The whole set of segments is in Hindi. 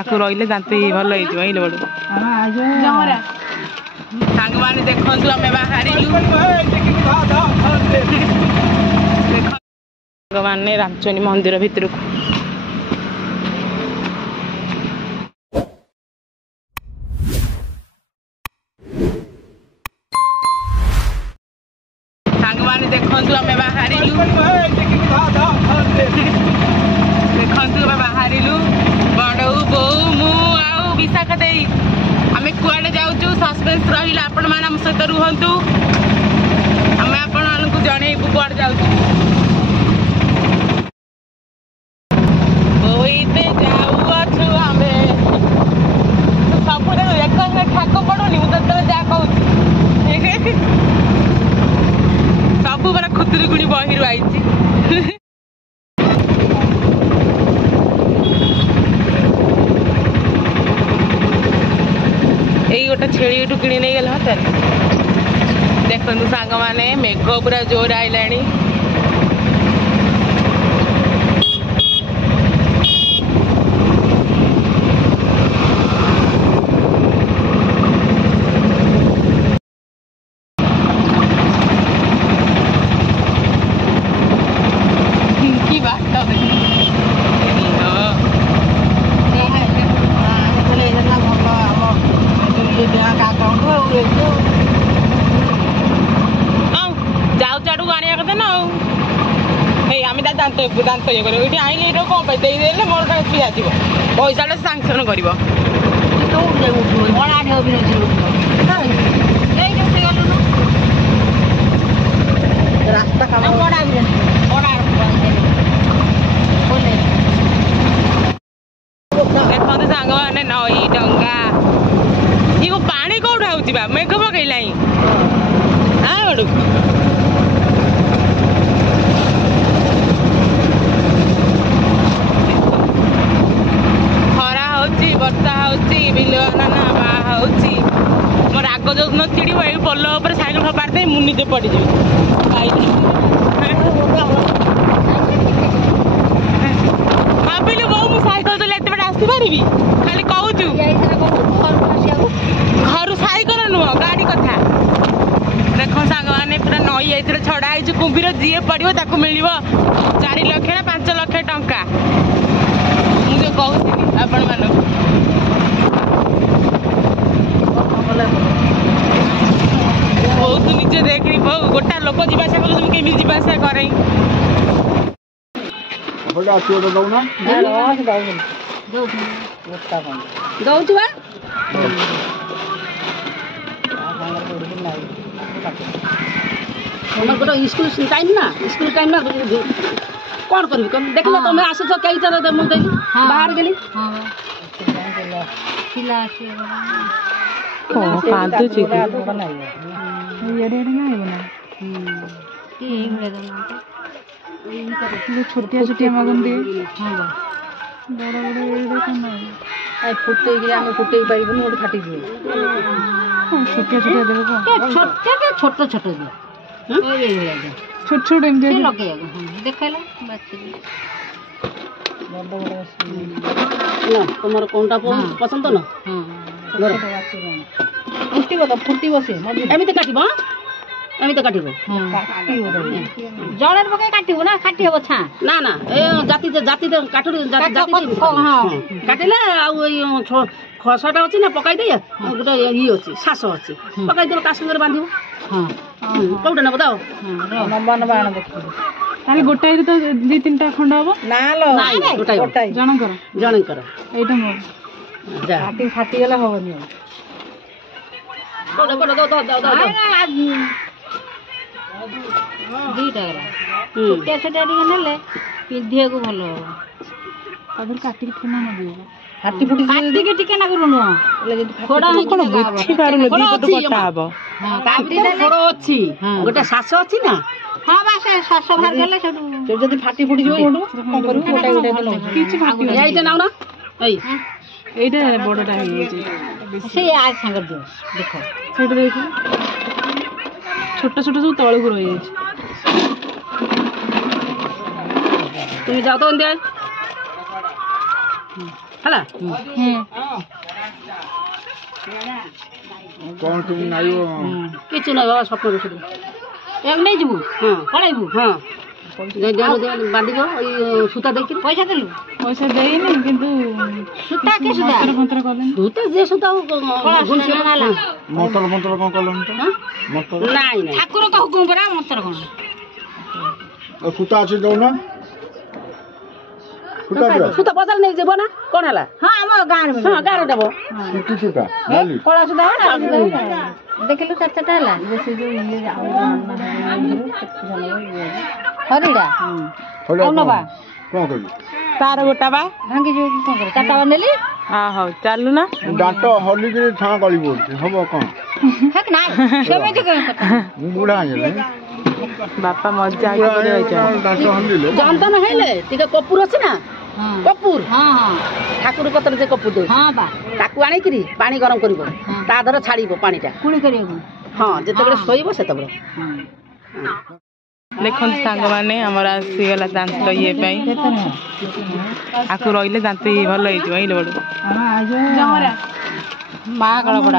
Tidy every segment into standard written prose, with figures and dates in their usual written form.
आकु रही दात भल होईल बड़ सांग मैंने देखु आम बाहर मैंने रामचनी मंदिर भितर को सांग मैंने देखु आम बाहर देखु बाहर बड़ू बो मु विशाखा दे आम कुआडे जाऊँ सस्पेन्स रहा आपण मैंने आम सहित रुहतु आम आपण को जनइबू कुआडे जाऊँ सब एक ठाक पड़ूनी मुझे जहाँ कहूँ सब पूरा खुदुरुकुणी बही आई गोटे छेली एटू कि नहीं गल हत देखु सांग मैंने मेघ पूरा जोर आइला दांत ये कर आईने कौन देदेले मोर पिया पैसा सांसन कर देखते सांग मैंने नई डंगा ये पानी कौट आ मेघ पकईला हाँ बड़ू वर्षा बिल मो राग जो दिन चिड़ब ये पोल सैकेल फपाड़े मुझे निजे पड़ भाविलु बो मुझे सैकेल चल एत बड़े आसपारि खाली कहूँ घर सैकेल नुह गाड़ी कथा देख सांग मैंने पूरा नई ये छड़ा कुंभीर जी पड़ो ताक मिल 4 लाख ना 5 लाख टंका मुझे कहूँ आपण मान बहुत निजे देख गोटा लोक जीवासा कर तुम केमी जीवासा करे गोटे स्कूल टाइम ना कौन कर देख तुम आस कई तरह मुझे बाहर गली छोटिया छोटिया मगन दिए बड़ बड़ फुटे फुटे पार गोटे फाटी छोटिया छोटिया देव छोट छोट छोट छोट लगे देखला तुम कौन पसंद ना फुटी बसे एमती काटब एमती काटब जड़े पकड़ काटू ना काटी हम छा ना ना जाति जाति काटू काटिले खसाटा अच्छी ना पकई दे गोटे ये अच्छी शास अच्छी पकईदेव ता संगे बांध कौटे नब तो नंबा नंबा आण देख ताले गोटाई तो 2-3टा खंड हबो ना लो गोटाई जनकर एटा मोर जा फाटी फाटी गला होबनी दीटा छोटिया छोटिया टिके नेले पिंधिया को भलो तादर काटी ठेना न दियो हाटी फुटी काटी के टिके ना करू न खोडा कोन बुझी पारु न दी पट कटा हबो हां काटी खोडो अछि गोटे सास अछि ना हां बा से सास बाहर गेले सेटू जदी फाटी फुटी जो मोडो कोन करू गोटाई गोटाई लो किछि फाटी एइटा नाउ ना एई एइटा बडटा हे छै से आ संग दियो देखो सेटू देखि छोट छोट सब तळ को रही तुम जाओ तो इंदे ହେଲା କଣ ତୁମ ନାଇବ କିଛି ନାହିଁ ବାବା ସ୍ୱପ୍ନ ଦେଖୁଛୁ এক ନେଇଯିବୁ ପଳେଇବୁ ହଁ ବାନ୍ଧିବ ଏଇ ସୂତା ଦେଇକି ପଇସା ଦେଲୁ ପଇସା ଦେଇନି କିନ୍ତୁ ସୂତା କି ସୂତା ମନ୍ତ୍ର କଲେନି ସୂତା ଯେ ସୂତା ମନ୍ତ୍ର ମନ୍ତ୍ର କଣ କଲନି ତ ମନ୍ତ୍ର ନାଇଁ ନାଇଁ ଠାକୁରଙ୍କ ହୁକୁମ ପରା ମନ୍ତ୍ର କଣ ସୂତା ଅଛି ଦଉନ ସୂତା ଦିଅ ସୂତା ବଜାର ନେଇଯିବ ନା କଣ ହେଲା ହଁ ଆମ ଗାଁରେ ହଁ ଗାଁରେ ଦେବ ସୂତି ସୂତା ନାଲି କଳା ସୂତା ଦେଖିଲୁ କେତେଟା ହେଲା ସେ ଯୋଉ ହରିଡ଼ା ହରିଡ଼ା ନବା କଣ କରିବି ତାର ଗୋଟା ବା ଭାଙ୍ଗି ଯିବ କି କଣ କରିବ ଚାରିଟା ନେଲି ହଉ ଚାଲୁ ନା ଦାନ୍ତ ହଲିକିରି ଛାଁ ଗଳି ପଡୁଛି ହବ କଣ ନାଇଁ ସେମିତି ମୁଁ ବୁଢା ହେଇଗଲିଣି ବାପା ମଜା ଦାନ୍ତ ହଲିଲେ ଜନ୍ଦନ ହେଲେ ଟିକେ କପୁର ଅଛି ନା କପୁର ହଁ ହଁ ଠାକୁର ପତ୍ର ଯେ କପୁର ଦଉଛି ହଁ ବା ତାକୁ ଆଣିକିରି ପାଣି ଗରମ କରିବ ତା ଦେହରେ ଛାଡ଼ିବ ପାଣିଟା କୁଳି କରିବାକୁ ହଁ ଯେତେବେଳେ ଶୋଇବ ସେତେବେଳେ ଦେଖନ୍ତୁ ସାଙ୍ଗମାନେ ଆମର ଆସିଗଲା ଦାନ୍ତ ଇଏ ପାଇଁ ଆକୁ ରହିଲେ ଦାନ୍ତ ଇଏ ଭଲ ହେଇଯିବ ଏଇ ବଡ଼ ମା କଳପଡ଼ା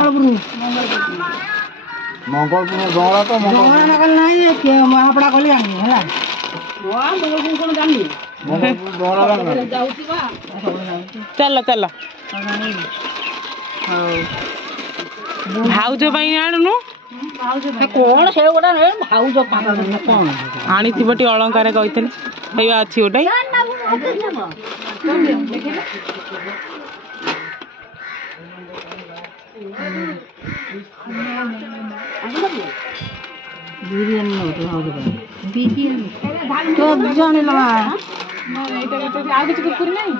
ମଙ୍ଗଳପୁର ଡଙ୍ଗରା ତ ମଙ୍ଗଳପୁର ନାହିଁ ମହାପଡ଼ା କଲି ଆଣିବି ହେଲା କଣ ଜାଣିନି ମଙ୍ଗଳପୁର ଡଙ୍ଗରା ଜାଣିନ ଯାଉଛି ବା ଚାଲ ଚାଲ ହଉ ଭାଉଜ ପାଇଁ ଆଣୁନୁ କଣ ସେ ଗୋଟା ଭାଉଜ କଣ ଆଣିଥିବ ଟିକେ ଅଳଙ୍କାର କହିଥିଲି ଏଇବା ଅଛି ଗୋଟେ ଆଉ କିଛି କୁକୁର ନାହିଁ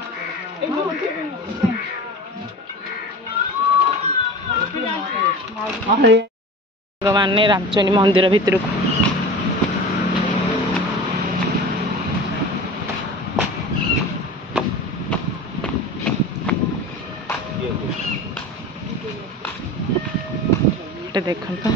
ଭଗବାନ ରାମଚଣ୍ଡୀ ମନ୍ଦିର ଭିତରକୁ ଦେଖନ୍ତୁ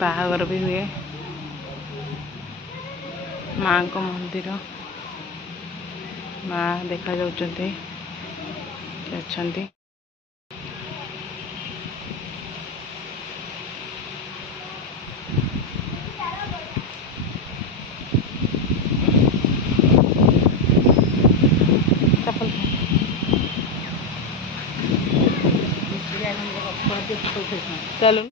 ବାହାଘର ବି ହୁଏ ମାଙ୍କ ମନ୍ଦିର ମା ଦେଖାଯାଉଛନ୍ତି ଅଛନ୍ତି ଚାଲୁ